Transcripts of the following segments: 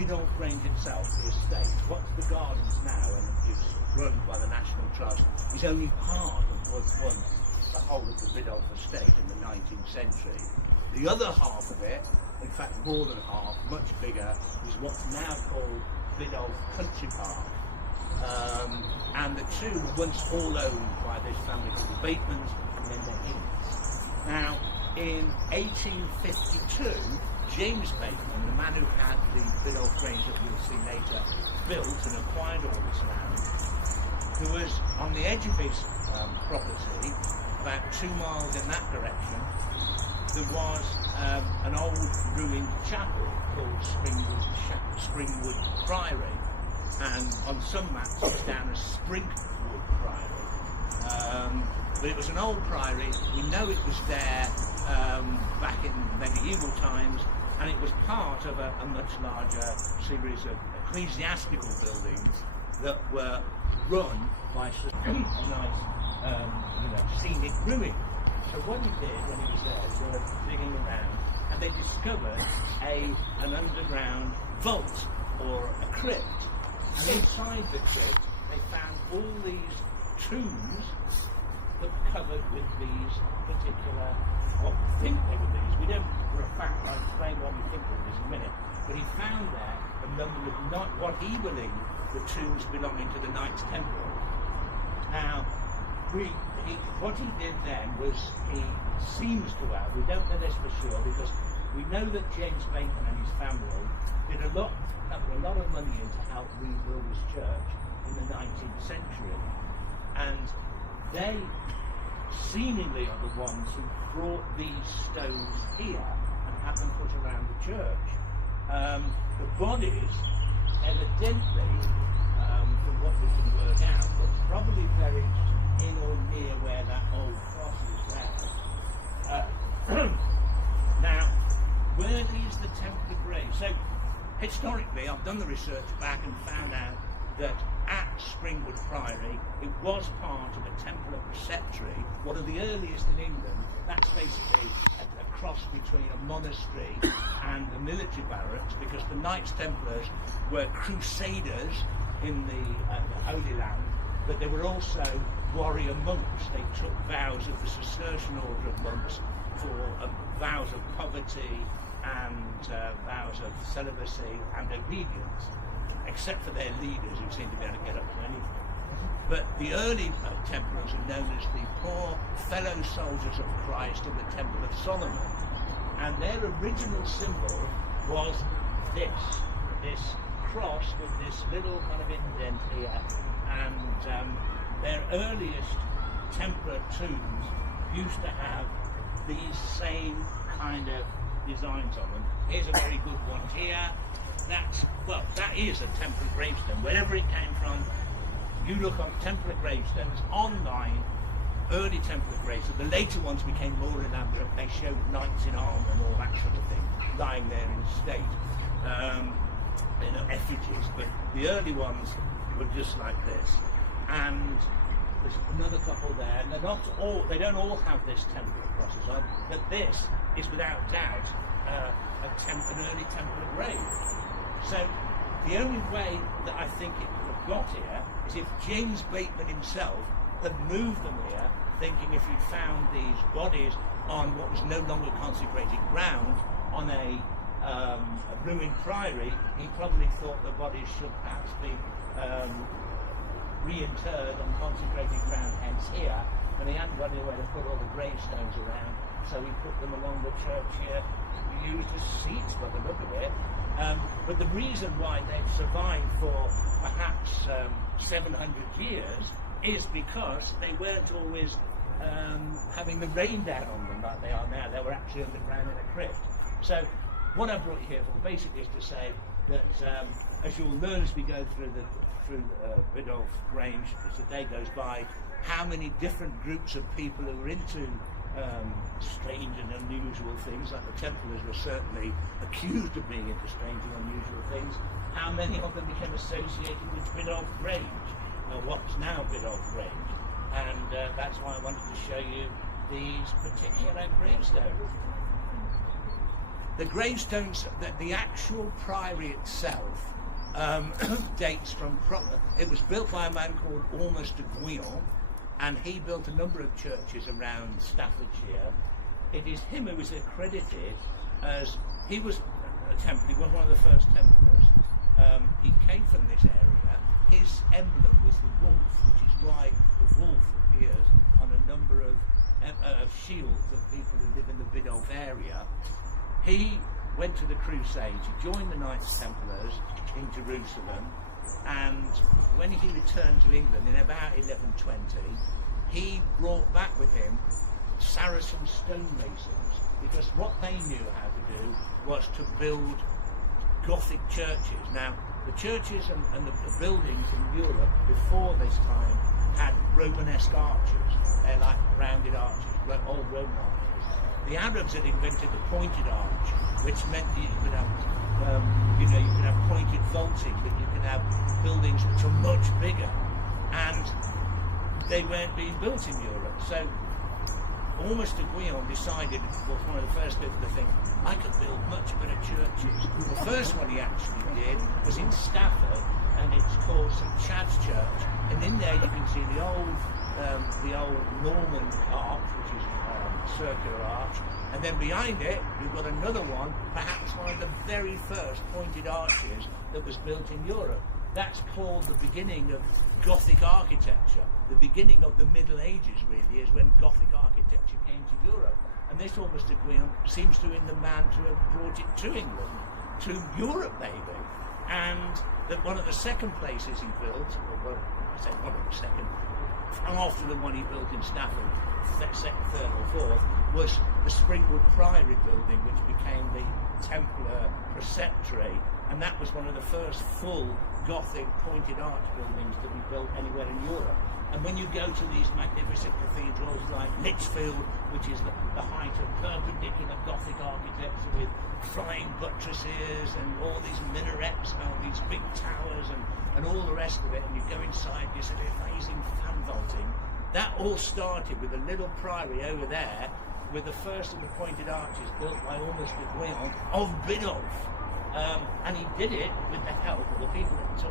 Biddulph Grange itself, the estate, what's the gardens now, and it's run by the National Trust, is only part of what was the whole of the Biddulph estate in the 19th century. The other half of it, in fact more than half, much bigger, is what's now called Biddulph Country Park. And the two were once all owned by this family called the Batemans and then the Hinds. Now, in 1852, James Bateman, the man who had the Biddulph Grange that we'll see later, built and acquired all this land, who was on the edge of his property, about 2 miles in that direction. There was an old ruined chapel called Springwood Priory, and on some maps it's down as Springwood Priory. But it was an old priory. We know it was there back in medieval times, and it was part of a much larger series of ecclesiastical buildings that were run by a nice, scenic ruin. So what he did when he was there, they were digging around, and they discovered an underground vault or a crypt. And inside the crypt, they found all these tombs that were covered with these particular, what we think they were these. We don't, for a fact, I'll explain what we think they were in a minute. But he found there a number of what he believed were tombs belonging to the Knights Templar. Now, what he did then was he seems to have, we don't know this for sure, because we know that James Bateman and his family did a lot of money in to help rebuild this church in the 19th century. And they seemingly are the ones who brought these stones here and had them put around the church. The bodies, evidently, from what we can work out, were probably buried in or near where that old cross is there. Now, where is the Templar grave? So, historically, I've done the research back and found out that at Springwood Priory, it was part of a Templar preceptory, one of the earliest in England. That's basically a cross between a monastery and a military barracks, because the Knights Templars were crusaders in the Holy Land, but they were also warrior monks. They took vows of the Cistercian order of monks for vows of poverty and vows of celibacy and obedience, except for their leaders who seemed to be able to get up to anything. But the early Templars are known as the poor fellow soldiers of Christ of the Temple of Solomon, and their original symbol was this cross with this little kind of indent here, and their earliest Templar tombs used to have these same kind of designs on them. Here's a very good one here. That is a Templar gravestone. Wherever it came from, you look on Templar gravestones online, early Templar gravestones. The later ones became more elaborate. They showed knights in armour and all that sort of thing lying there in state, effigies. But the early ones were just like this. And there's another couple there, and they don't all have this Templar crosses on, but this is without doubt an early Templar grave. So the only way that I think it would have got here is if James Bateman himself had moved them here, thinking if he'd found these bodies on what was no longer consecrated ground, on a ruined priory, he probably thought the bodies should perhaps be reinterred on consecrated ground, hence here, but he hadn't got anywhere to put all the gravestones around, so he put them along the church here, used as seats by the look of it. But the reason why they've survived for perhaps 700 years is because they weren't always having the rain down on them like they are now. They were actually underground in a crypt. So what I brought you here for basically is to say that as you'll learn as we go through Biddulph Grange as the day goes by, how many different groups of people who were into strange and unusual things, like the Templars were certainly accused of being into strange and unusual things, how many of them became associated with Biddulph Grange, what's now Biddulph Grange, and that's why I wanted to show you these particular gravestones. the gravestones, the actual priory itself dates from, it was built by a man called Almost de Guyon, and he built a number of churches around Staffordshire. It is him who is accredited as, he was a Templar, he was one of the first Templars. He came from this area. His emblem was the wolf, which is why the wolf appears on a number of shields of people who live in the Biddulph area. He went to the Crusades, he joined the Knights Templars in Jerusalem, and when he returned to England in about 1120, he brought back with him Saracen stonemasons, because what they knew how to do was to build Gothic churches. Now, the churches and the buildings in Europe before this time had Romanesque arches. They're like rounded arches, old Roman arches. The Arabs had invented the pointed arch, which meant that you could have, you could have pointed vaulting, that you could have buildings which are much bigger, and they weren't being built in Europe. So Almost de Guyon decided, was one of the first people to think, I could build much better churches. The first one he actually did was in Stafford, and it's called St Chad's Church. And in there you can see the old Norman arch, which is circular arch, and then behind it you've got another one, perhaps one of the very first pointed arches that was built in Europe. That's called the beginning of Gothic architecture. The beginning of the Middle Ages, really, is when Gothic architecture came to Europe. And this Almost de Guyon seems to be the man to have brought it to England, to Europe maybe. And that one of the second places he built, or I say one of the second, after the one he built in Stafford, second, third or fourth, was the Springwood Priory building, which became the Templar Preceptory, and that was one of the first full Gothic pointed arch buildings to be built anywhere in Europe. And when you go to these magnificent cathedrals like Lichfield, which is the height of perpendicular Gothic architecture with flying buttresses and all these minarets and all these big towers and all the rest of it, and you go inside, you see the amazing fan vaulting. That all started with a little priory over there, with the first of the pointed arches built by Almost de Guyon of Biddulph. And he did it with the help of the people that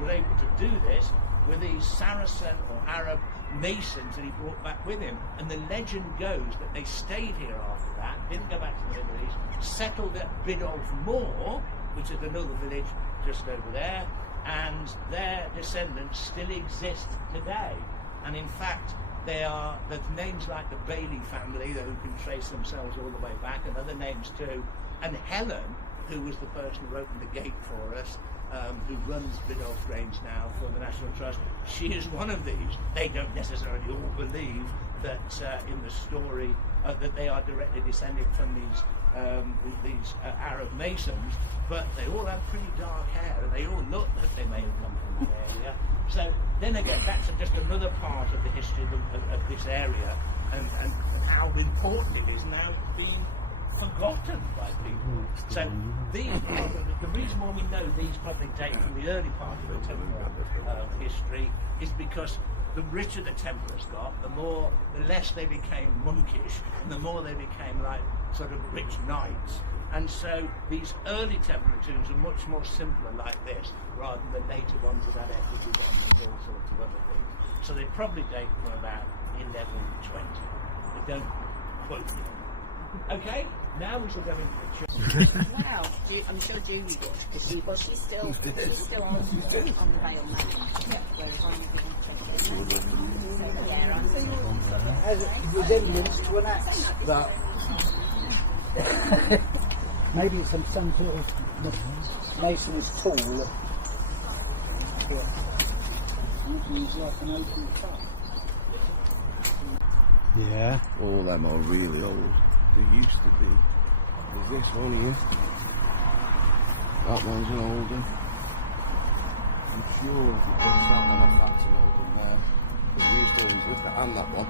were able to do this, with these Saracen or Arab masons that he brought back with him. And the legend goes that they stayed here after that, didn't go back to the Middle East, settled at Biddulph Moor, which is another village just over there, and their descendants still exist today. And in fact, there's names like the Bailey family who can trace themselves all the way back, and other names too. And Helen, who was the person who opened the gate for us, who runs Biddulph Grange now for the National Trust, she is one of these. They don't necessarily all believe that in the story that they are directly descended from these Arab masons, but they all have pretty dark hair, and they all look like they may have come from that area. So then again, that's just another part of the history of this area, and how important it is now being forgotten by people. So the reason why we know these probably date from the early part of the Templar history is because the richer the Templars got, the less they became monkish, and the more they became like sort of rich knights. And so these early Templar tombs are much more simpler like this, rather than the later ones that had effigies on them and all sorts of other things. So they probably date from about 1120. They don't quote me. Okay, now we shall go into the church. Wow, I'm sure Julie did, because she's still on the Vale now. Whereas I'm going to has a resemblance to an axe, but maybe it's some sort of mason's tool. It's like an open cup. Yeah. All them are really old. They used to be. There's this one here. That one's an old one. I'm sure if you touch that one off, that's an old one there. But we used to always look at, and that one.